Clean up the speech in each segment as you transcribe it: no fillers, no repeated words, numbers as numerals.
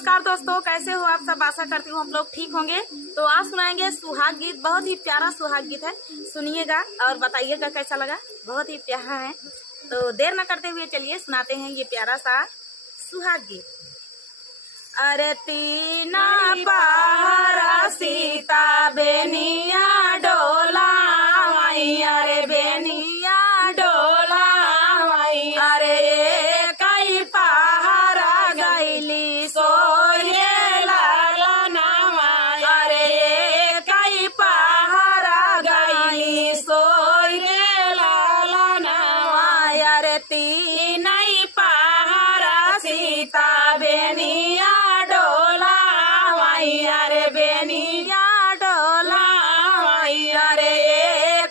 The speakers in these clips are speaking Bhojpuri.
नमस्कार दोस्तों, कैसे हो आप सब। आशा करती हूँ आप लोग ठीक होंगे। तो आज सुनाएंगे सुहाग गीत। बहुत ही प्यारा सुहाग गीत है, सुनिएगा और बताइएगा कैसा लगा। बहुत ही प्यारा है, तो देर न करते हुए चलिए सुनाते हैं ये प्यारा सा सुहाग गीत। अरे तीना पहाड़ा सीता बेनिया डोला, अरे बेनिया डोला, अरे कई पहाड़ा गईली सोये लाला नामा, अरे कई पहाड़ा गईली सोये लाला नामा, अरे तीनई पहाड़ा सीता बेनिया डोला, अरे बेनिया डोला, अरे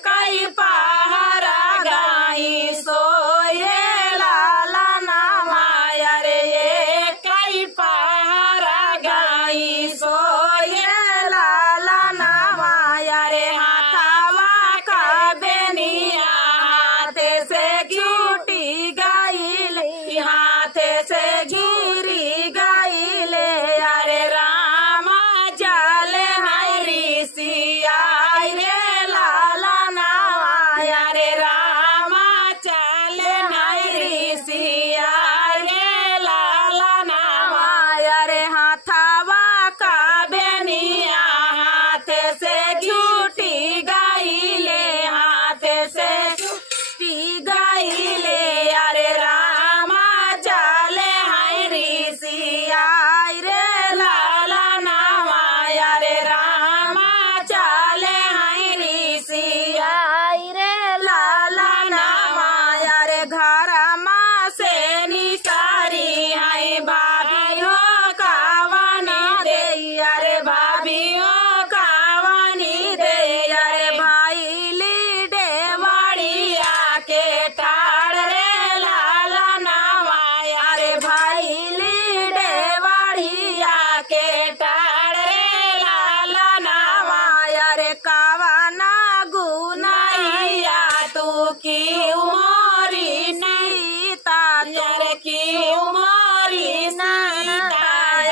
कई पहाड़ा गई सोये लाला नामा, अरे कई पहाड़ा गई सोये लाला नामा, अरे हाथावा का बेनिया हाथे से झूठी गईले, हाथे से गिरी गईले, अरे रामा जाले हरी सिया रे लाला नामा, अरे रामा चले हरी सिया रे लाला नामा, अरे हाथावा का बेनिया हाथे से झूठी गईले, हाथे से झूठी गईले, अरे रामा जाले हरी सिया रे लाला नामा, अरे रामा जाले हरी सिया रे लाला नामा, अरे घर माँ से निसारी है भाभी हो कावानी दे, अरे भाभी हो कावानी दे, अरे भाई लीडे वाड़िया के ठाड़ रे लाला नामा, अरे भाई लीडे वाड़िया के ठाड़ रे लाला नामा, अरे कावाना गुनाइया तू की उमरी सीता, अरे की उमरी सीता,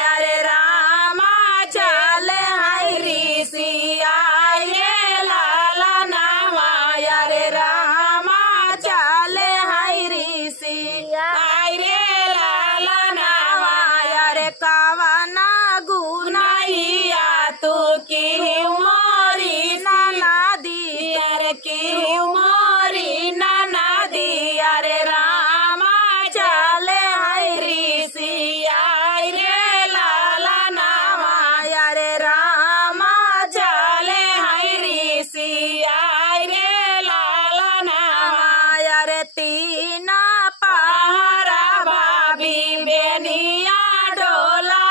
अरे रामा चले हरी सिया रे लाला नामा, अरे रामा चले हरी सिया रे लाला नामा, अरे कावाना गुनाइया तू की उमरी नाना दी, अरे की उमरी नाना दी, अरे रामा चले हरी सिया रे लाला नामा, अरे रामा चले हरी सिया रे लाला नामा, अरे तीना पहाड़ा भाभी बेनिया डोला,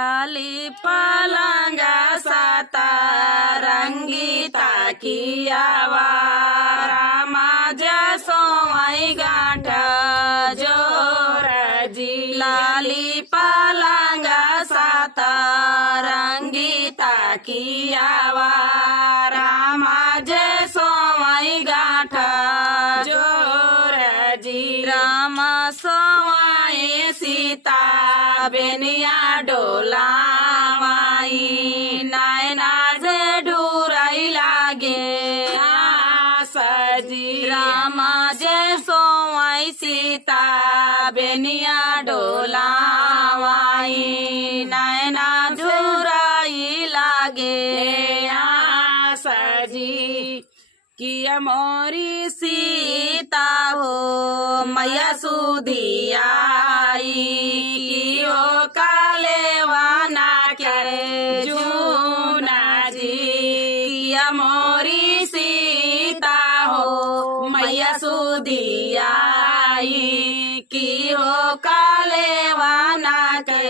लाली पलंगा सतरंगी तकियावा रामा जसोई गांठ जोर जी लाली पलंगा सतरंगी तकियावा रामा जसोई गांठ जोर जी रामा सोवाए सीता बेनिया डोलावाई नैना से ढूराई लागे सजी रामा जे सोवाई सीता बेनिया डोलावाई नैना ढूराई लागे सजी किया मोरी सीता हो मैया सुधियाई की हो कालेवाना के जूना जी किया मोरी सीता हो मैया सुधियाई की हो कालेवाना के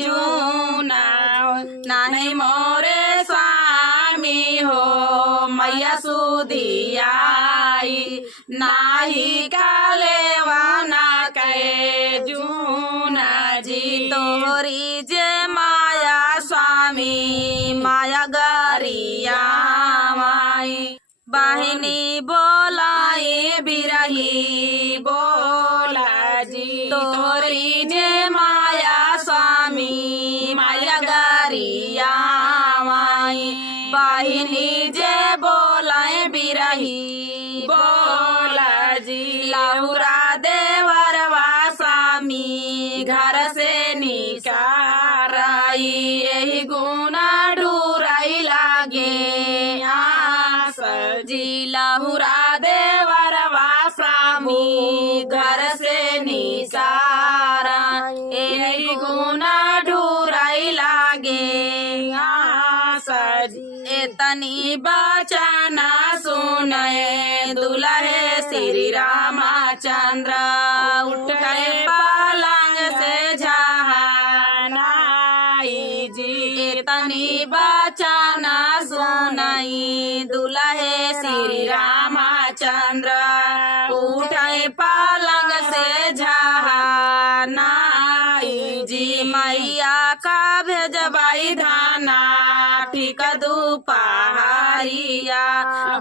जूना नहीं मोरे स्वामी हो मैया सुधियाई नाही कालेवाना के जूना जी तोरी जे माया स्वामी माया गरिया माई बाहिनी बोलाई बिरही बोला जी तोरी जे माया स्वामी माया गरिया माई बाहिनी जे बोलाए बिरही बोला जी लाहुरा देवरवा स्वामी घर से निकाराई यही गुना ढूराई लागे सजी लाहुरा देवरवा स्वामी घर से निकारा यही गुना ढूराई लागे सजी एतनी बचना सुनए दुल्हे श्री रामचंद्र उठे पलंग से जहानाई जी एतनी बचना सुनई दुल्हे श्री रामचंद्र उठे पलंग से जहानाई जी मैया का भेजबाई धाना ठीक दुपहरिया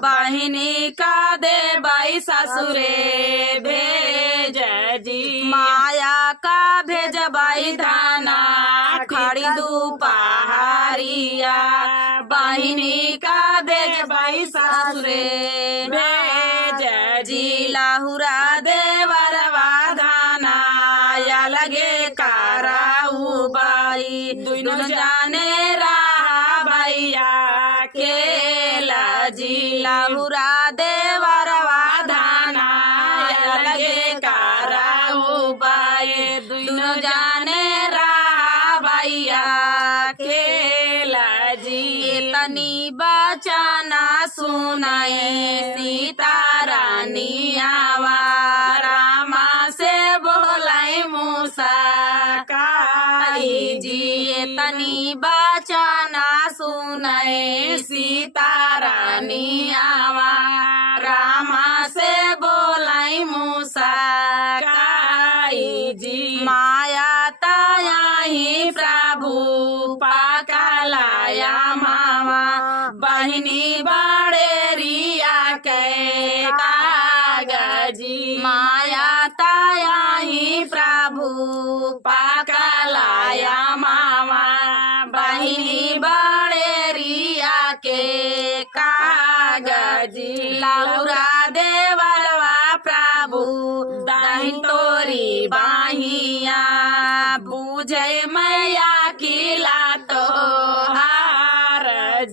बहिनी का दे बाई ससुरे भेज जी माया का भेजबाई धाना खड़ी दुपहरिया बहिनी का भेजबाई ससुरे भेज जी लाहुरा देवरवा धाना या लगे कराऊ बाई दोनों जाने भैया केला जी लाहुरा देवरवा धाना लगे कराऊ बाई दोनों जाने भैया केला जी तनी बचना सुनाए सीता रानी आवा रामा से बोलाई मूसा काई जी तनी बचना सुनाए सीता रानी आवा रामा से बोलाई मूसा काई जी माया ताया ही प्रभु पाकलाया मावा बहिनी बड़े रिया के कागजी माया ताया ही प्रभु पाकलाया मावा बहिनी बड़े रिया के कागजी लाहुरा देवरवा प्रभु दाहिन तोरी बाहिया बुझे मैया किला तो हार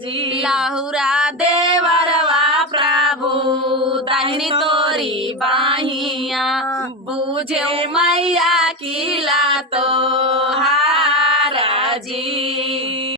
जी लाहुरा देवरवा प्रभु दाहिनी तोरी बाहिया बुझे मैया किला तो हार